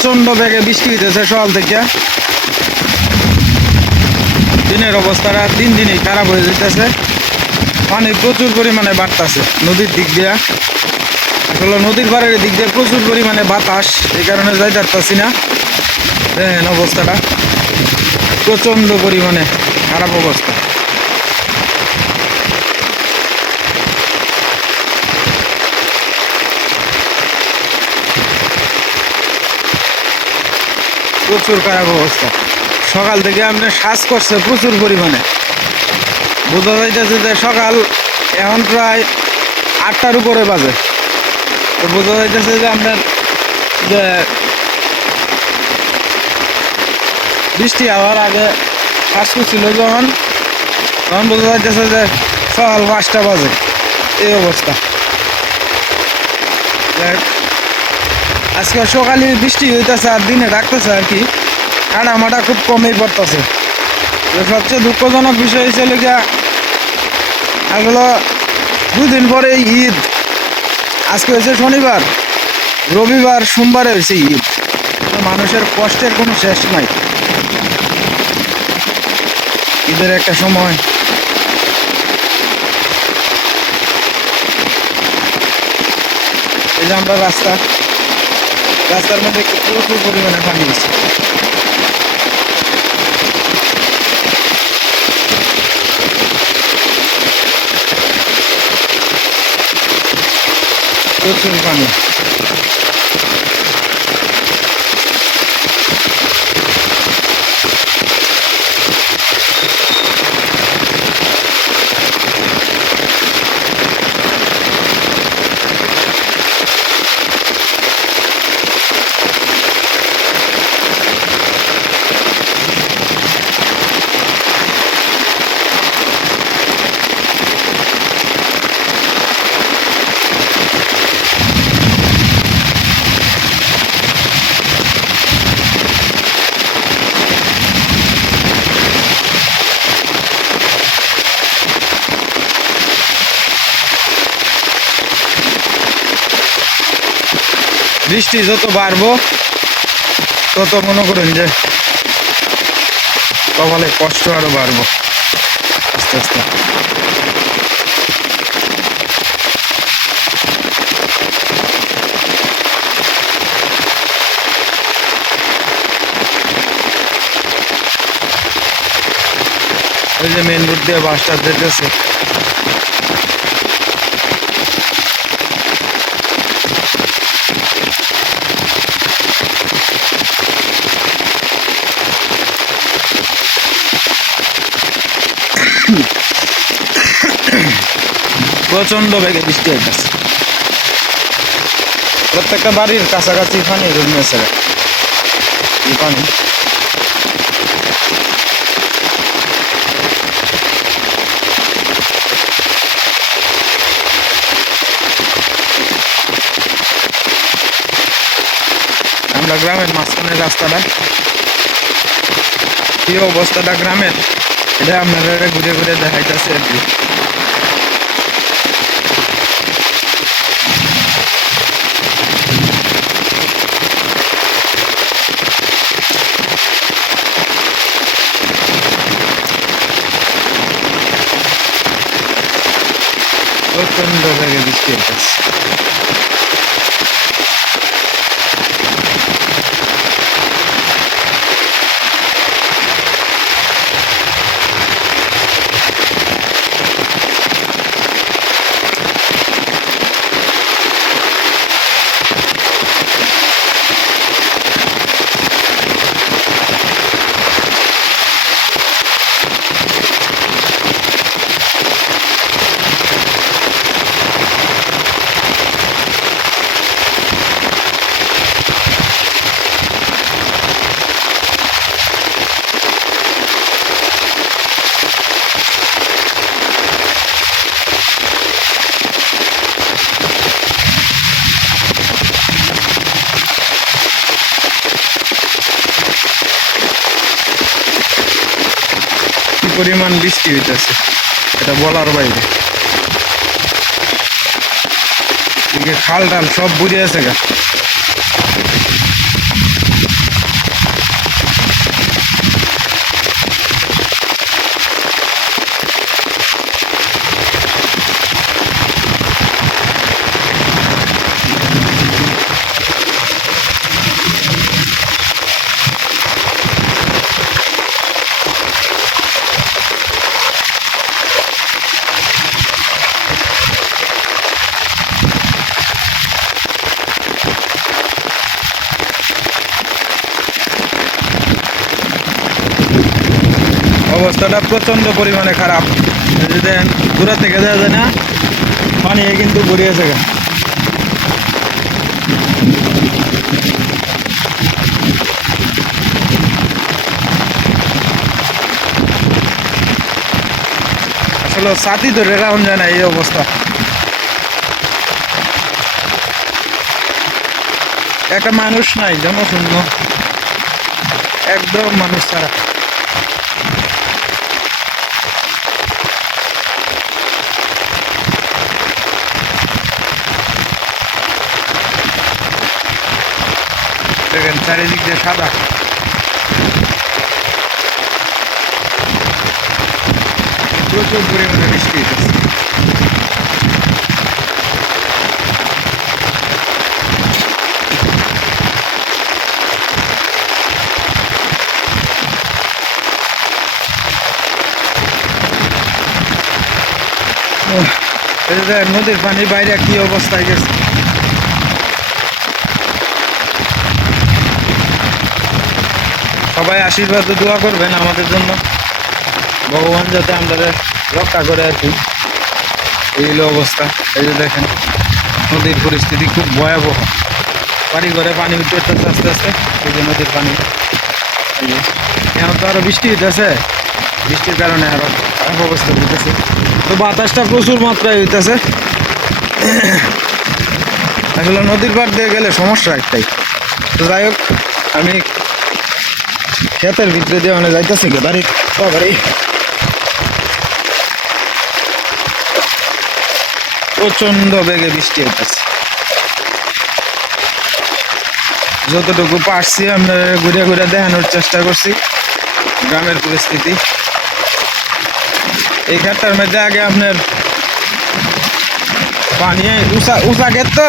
প্রচণ্ড বেগে বৃষ্টি হইতেছে সকাল থেকে। দিনের অবস্থাটা দিন দিনই খারাপ হয়ে যেতেছে পানি প্রচুর পরিমাণে বাড়তেছে নদীর দিক দিয়া। আসলে নদীর পাড়ের দিক দিয়ে প্রচুর পরিমাণে বাতাস, এই কারণে যাই পারতাছি না। অবস্থাটা। প্রচণ্ড পরিমাণে খারাপ অবস্থা। প্রচুর খারাপ অবস্থা। সকাল থেকে আপনার শ্বাস করছে প্রচুর পরিমাণে। বোঝা যাইতেছে যে সকাল এখন প্রায় আটটার উপরে বাজে। তো বোঝা যাইতেছে যে আপনার যে বৃষ্টি হওয়ার আগে শ্বাস করছিল যখন, তখন বোঝা যাইতেছে যে সকাল পাঁচটা বাজে। এই অবস্থা। আজকে সকালে বৃষ্টি হইতেছে আর দিনে ডাকতেছে আর কি। কাটা মাটা খুব কমই পড়তেছে। সবচেয়ে দুঃখজনক বিষয় হিসেবে গিয়া আসলে দুদিন পরে ঈদ। আজকে হয়েছে শনিবার। রবিবার, সোমবারে হয়েছে ঈদ। মানুষের কষ্টের কোনো শেষ নাই। ঈদের একটা সময়। এই যে আমরা রাস্তা। রাস্তার মধ্যে প্রচুর পরিমাণে পানি আছে প্রচুর পানি। বৃষ্টি যত বাড়বো, তত মনে করেন যে কপালে কষ্ট আরও বাড়বো। আস্তে আস্তে। ওই যে মেন রোড দিয়ে বাসটা যেতেছে প্রচণ্ড বেগে বৃষ্টি হইতেছে। প্রত্যেকটা বাড়ির কাছাকাছি পানি জন্মেছে এই পানি? আমরা গ্রামের মাঝখানে রাস্তাটা। কি অবস্থাটা গ্রামের? এটা আপনারা ঘুরে ঘুরে দেখাইতেছে আর কি। প্রচণ্ড বেগে বৃষ্টি হইতেছে কি পরিমাণ বৃষ্টি হইতেছে। এটা বলার বাইরে। খাল টাল সব বুঝে আছে গা। প্রচণ্ড পরিমাণে খারাপ। যে দূরে থেকে দেওয়া যায় না, পানি কিন্তু ঘুরিয়েছে গা। আসলে ছাতি ধরে রাখুন যায় না এই অবস্থা। একটা মানুষ নাই, জনশূন্য। একদম মানুষ ছাড়া দেখেন চারিদিক দিয়ে সাদা প্রচুর পরিমাণে বৃষ্টি নদীর পানির বাইরে কি অবস্থায় গেছে সবাই আশীর্বাদ দোয়া করবেন আমাদের জন্য। ভগবান যাতে আমাদের রক্ষা করে আর কি। এই অবস্থা। এই যে দেখেন, নদীর পরিস্থিতি খুব ভয়াবহ। বাড়ি ঘরে পানি উঠে উঠতেছে আস্তে আস্তে এই যে নদীর পানি। এখন তো আরও বৃষ্টি হইতেছে। বৃষ্টির কারণে আরও খারাপ অবস্থা হইতেছে। তো বাতাসটা প্রচুর মাত্রায় হইতেছে। আসলে নদীর পাড় দিয়ে গেলে সমস্যা একটাই। তো যাই হোক, আমি ক্ষেতের ভিতরে দিয়ে মানে যাইতেছি কে বাড়ি প্রচণ্ড বেগে বৃষ্টি হইতেছে যতটুকু পারছি আমরা ঘুরে ঘুরে দেখানোর চেষ্টা করছি গ্রামের পরিস্থিতি এই ক্ষেতটার মধ্যে আগে আপনার পানি উঁচা উঁচা ক্ষেত তো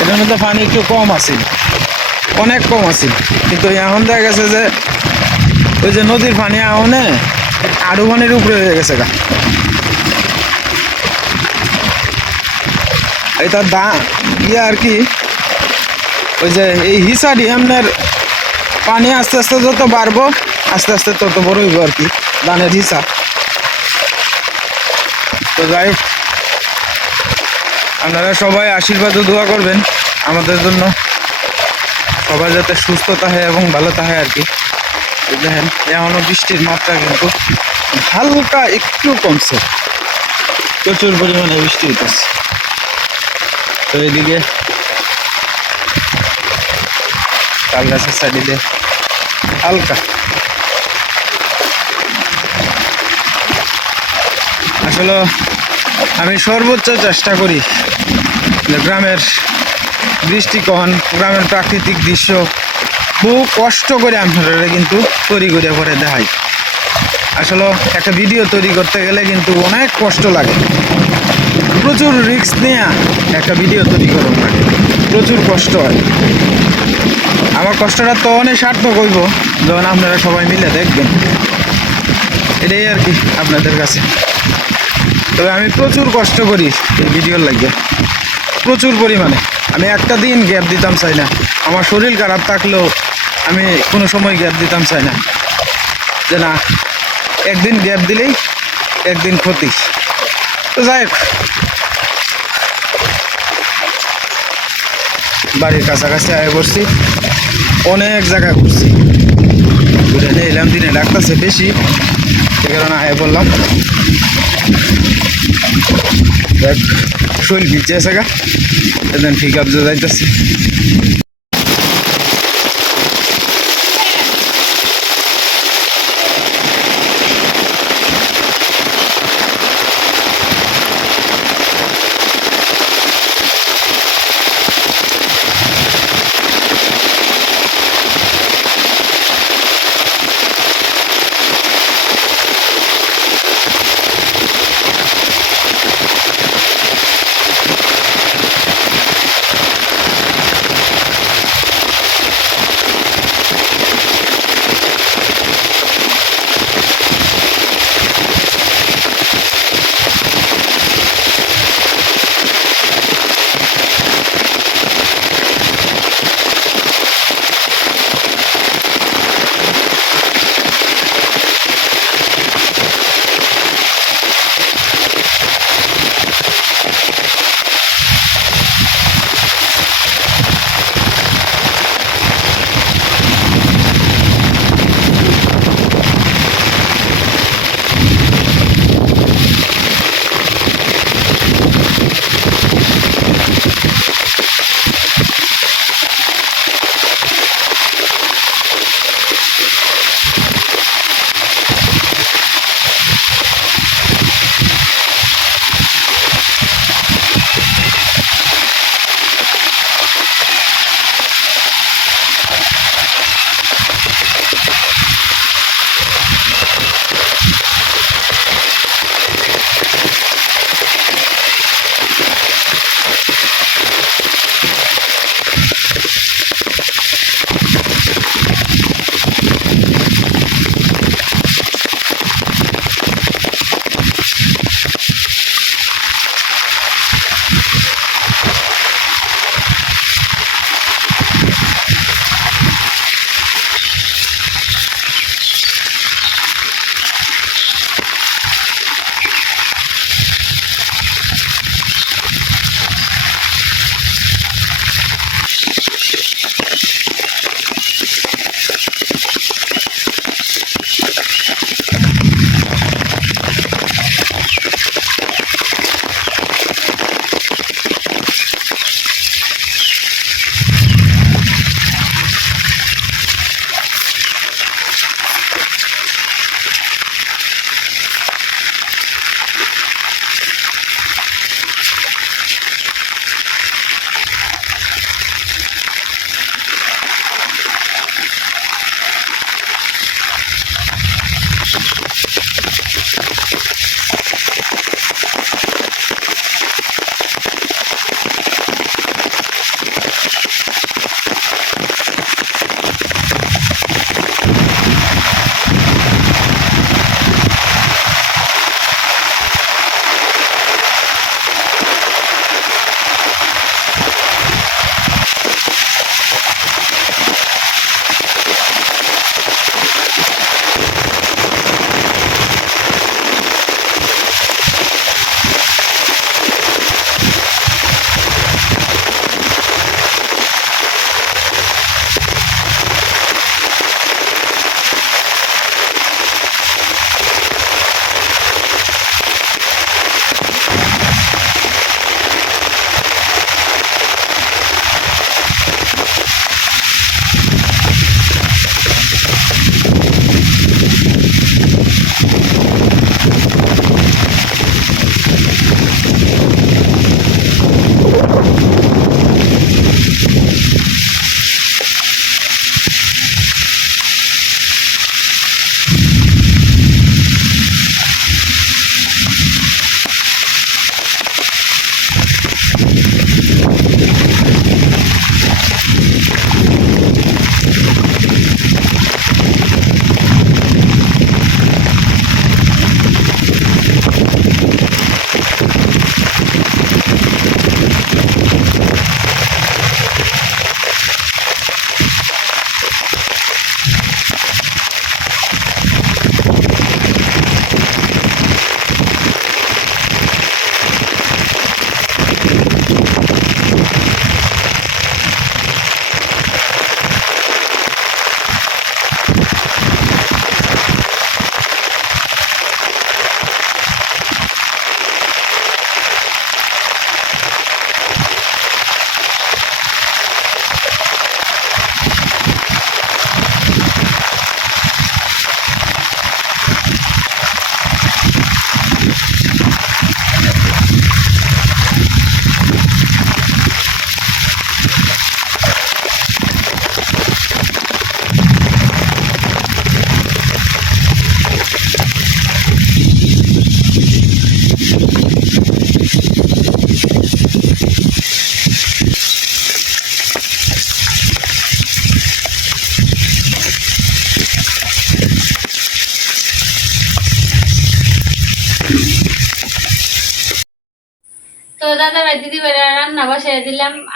এটার মধ্যে পানি একটু কম আছে অনেক কম আছে। কিন্তু এখন দেখা গেছে যে ওই যে নদীর পানি আহনে আরও পানির উপরে হয়ে গেছে গা। এটা দা ইয়ে আর কি, ওই যে এই হিসারি আপনার পানি আস্তে আস্তে যত বাড়বো, আস্তে আস্তে তত বড় হইব আর কি, ধানের হিসাব তো যাই আপনারা সবাই আশীর্বাদ দোয়া করবেন আমাদের জন্য। সবাই যাতে সুস্থ থাকে এবং ভালো থাকে আর কি। দেখেন এখনও বৃষ্টির মাত্রা কিন্তু হালকা একটু কমছে। প্রচুর পরিমাণে বৃষ্টি হইতেছে। তো এইদিকে তাল গাছের সাইডে হালকা। আসলে আমি সর্বোচ্চ চেষ্টা করি গ্রামের দৃষ্টিকোণ গ্রামের প্রাকৃতিক দৃশ্য, বহু কষ্ট করে আপনারা কিন্তু তৈরি করে পরে দেখাই আসলে একটা ভিডিও তৈরি করতে গেলে কিন্তু অনেক কষ্ট লাগে। প্রচুর রিস্ক নিয়ে একটা ভিডিও তৈরি করার লাগে। প্রচুর কষ্ট হয়। আমার কষ্টটা তো অনেক সার্থক হইব, যখন আপনারা সবাই মিলে দেখবেন। এটাই আর কি আপনাদের কাছে। তবে আমি প্রচুর কষ্ট করি এই ভিডিওর লাগে। প্রচুর পরিমাণে। আমি একটা দিন গ্যাপ দিতাম চাই না। আমার শরীর খারাপ থাকলেও আমি কোনো সময় গ্যাপ দিতাম চাই না। যে না, একদিন গ্যাপ দিলেই একদিন ক্ষতি। তো যাই বাড়ির কাছাকাছি আয় করছি অনেক জায়গা ঘুরছি। ঘুরে নিয়ে এলাম, দিনে ডাকতেছে বেশি। সে কারণে আয় বললাম। শৈল ভিজে আছে গা। এদিন ঠিক আপ যাইতেছি।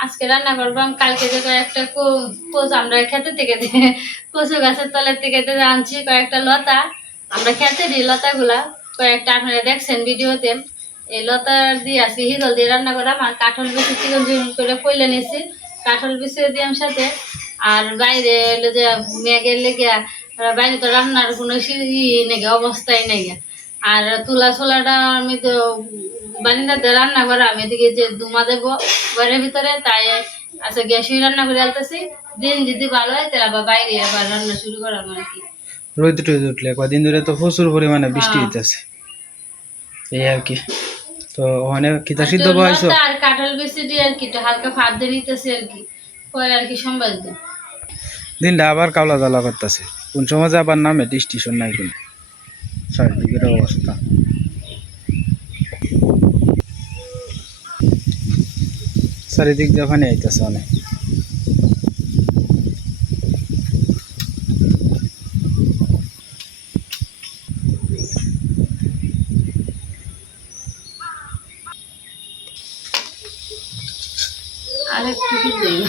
আজকে রান্না করবাম কালকে যে কয়েকটা কচু আমরা খেতে থেকে কচু গাছের তলের থেকে আনছি, কয়েকটা লতা। আমরা খেতে দিই লতাগুলা। কয়েকটা আপনারা দেখছেন ভিডিওতে। এই লতা দিয়ে আজকে হিগল দিয়ে রান্না করলাম আর কাঠল বেশি চিকন চিকন করে পইলে নিয়েছি। কাঠল বেশি দিলাম সাথে। আর বাইরে হলো যে মেঘের লেগে বাইরে তো রান্নার কোনো ই নেই অবস্থাই নেই আর তুলা ছোলাটা আমি তো বানিদাতে রান্না করা আমি এদিকে যে দুমা দেবো ঘরের ভিতরে তাই আচ্ছা গ্যাসই রান্না করে আলতেছি দিন যদি ভালো হয় তাহলে আবার বাইরে আবার রান্না শুরু করাবো আর কি। রোদ টুদ উঠলে কদিন ধরে তো প্রচুর পরিমাণে বৃষ্টি হ্যাঁ। হইতেছে। এই আর কি। তো ওখানে কিতা সিদ্ধ তো লতা আর কাঁঠাল বেশি দিয়ে আর কি একটু হালকা ফাঁদ দিয়ে নিতেছি আর কি। পরে আর কি সম্বাদ দিনটা আবার কাওলা জ্বালা করতেছে। কোন সময় আবার নামে স্টেশন নাই কোনো। চারিদিকের অবস্থা। চারিদিক দিয়ে ওখানে আইতেছে অনেক। সিদ্ধ দেবো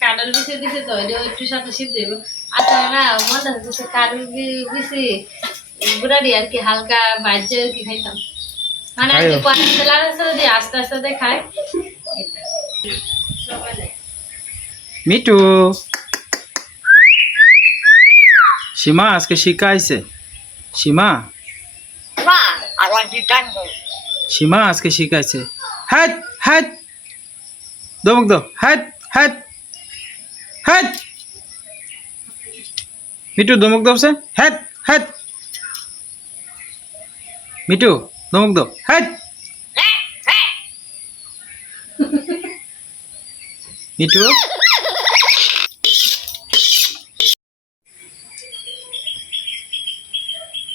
কাঁঠাল দিছে তো এটা একটু সাথে সিদ্ধ দেবো আচ্ছা না মজা হচ্ছে কাঁঠাল বেশি গুড়ারি আর কি হালকা বাজ্যে আর কি খাইতাম। মানে আর কি আস্তে আস্তে খায় মিটু সীমা আজকে শিকা আইছে। সীমা। সীমা আজকে শিখাইছে হাত হাত। দমক দাও হাত হাত। হাত। মিটু দমক সে হাত হাত। মিটু দমক দাও হাত মিটু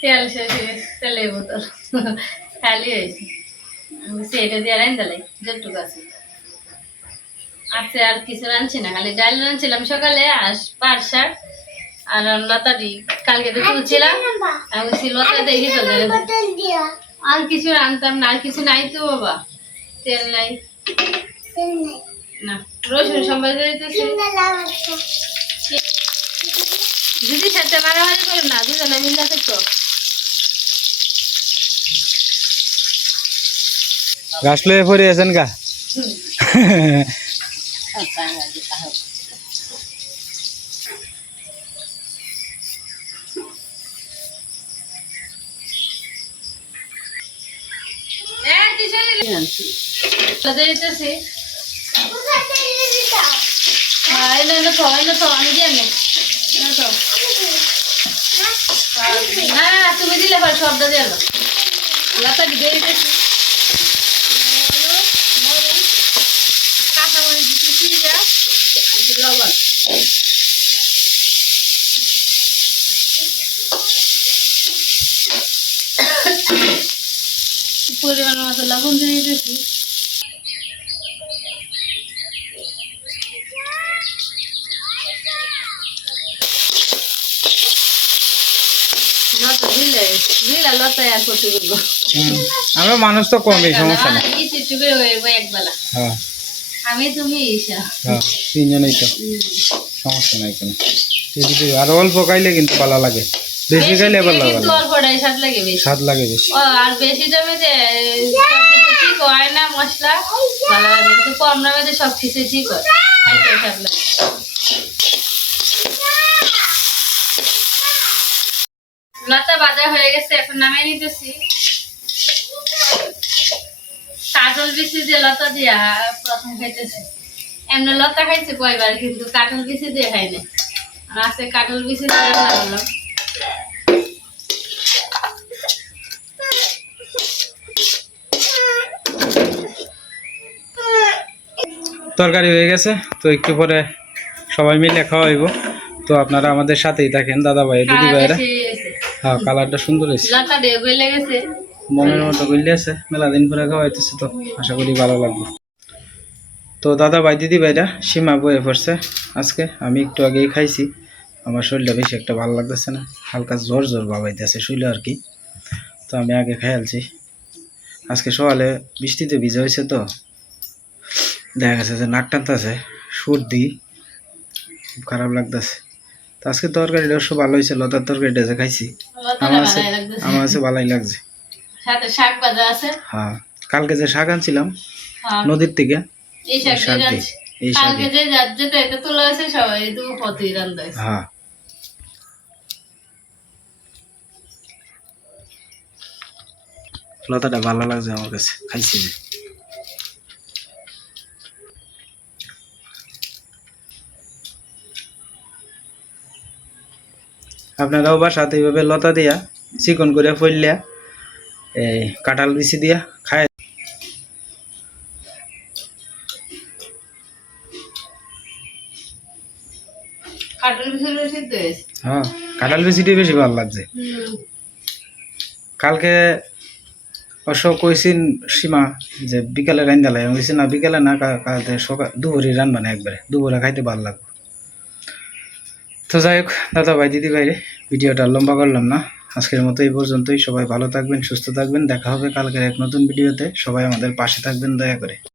তেল শেষ তেলের বোতল খালি হয়েছে আমি সেটা দিয়ে রাইন দিলাই যতটুকু আছে আছে আর কিছু রাঁধছি না খালি ডাল রাঁধছিলাম সকালে আর পাট শাক আর লতাটি কালকে তো তুলছিলাম আমি লতা দেখি তো আর কিছু রাঁধতাম না আর কিছু নাই তো বাবা। তেল নাই। না রসুন সম্বাদ দিদির সাথে মারামারি করো না দুজনে মিলে তো গাছ লয়ে পড়ে আছেন গা। দিতেছি হ্যাঁ এনে এনে তো এনে তো আমি দিয়ে এনে তো। না না না তুমি দিলে পরে শব্দ দিয়ে এলো লতা দিয়ে দিতেছি? কাঁচামরিচ দিতেছি আর লবণ। পরিমাণ মতো লবণ দিয়ে হুম। আমরা মানুষ তো কমই সমস্যা নেই। ইচ্ছে চুপে হয়ে একবেলা। হ্যাঁ। আমি তুমি হ্যাঁ তিনজনেই তো। সমস্যা নাই কোনো। আর অল্প খাইলে কিন্তু ভালো লাগে। বেশি খাইলে ভালো লাগে স্বাদ লাগে বেশি। স্বাদ লাগে বেশি। ও, আর বেশি জমিতে সবজিতে ঠিক হয় না মশলা ভালো লাগে কিন্তু কম দামেতে সব কিছু ঠিক হয় খাইতে স্বাদ লাগে। লতা বাজা হয়ে গেছে এখন নামিয়ে নিতেছি। কাজল বেশি দিয়ে লতা দিয়া প্রথম খাইতেছি। এমনি লতা খাইছে কয়বার কিন্তু কাঠল বেশি দিয়ে খাই না আর আজকে কাঠল বেশি দিয়ে রান্না তরকারি হয়ে গেছে তো একটু পরে সবাই মিলে খাওয়াইব তো আপনারা আমাদের সাথেই থাকেন দাদা ভাই দিদি ভাইরা হ্যাঁ কালারটা সুন্দর হয়েছে। মনের মতো গল্লি আছে মেলা দিন পরে খাওয়াইতেছে তো আশা করি ভালো লাগবে। তো দাদা ভাই দিদি ভাইরা সীমা বয়ে পড়ছে। আজকে আমি একটু আগেই খাইছি। আমার শরীরটা বেশি একটা ভালো লাগতেছে না হালকা জোর জ্বর বাবাইতেছে শরীরে আর কি। তো আমি আগে খাইলছি আজকে সকালে বৃষ্টিতে ভিজা হয়েছে তো দেখা গেছে যে নাক টানতেছে সর্দি খুব খারাপ লাগতেছে। তো আজকে তরকারিটা অবশ্য ভালো হয়েছে লতার তরকারিটা যে খাইছি। আমার ভালোই আমার কাছে ভালোই লাগছে। শাক আছে। হ্যাঁ কালকে যে শাক আনছিলাম হ্যাঁ, নদীর থেকে এই শাক শাক দিয়ে এই রান্না হ্যাঁ। লতাটা ভালো লাগছে আমার কাছে খাইছি যে। আপনারাও বাসাতে এইভাবে লতা দিয়া চিকন করে ফইলিয়া এই কাঁঠাল বিচি দিয়া খায়। সিদ্ধ হ্যাঁ কাঁঠাল বিচিটি বেশি ভালো লাগছে। কালকে অবশ্য কইছিন সীমা যে বিকালে রান্না লাগে আমি না বিকালে না কালকে সকাল দুপুরে রান্না না একবারে। দুপুরে খাইতে ভালো লাগবে। তো যাই হোক দাদা ভাই দিদি ভাই ভিডিওটা লম্বা করলাম না। আজকের মতো এই পর্যন্তই। সবাই ভালো থাকবেন, সুস্থ থাকবেন। দেখা হবে কালকের এক নতুন ভিডিওতে। সবাই আমাদের পাশে থাকবেন, দয়া করে।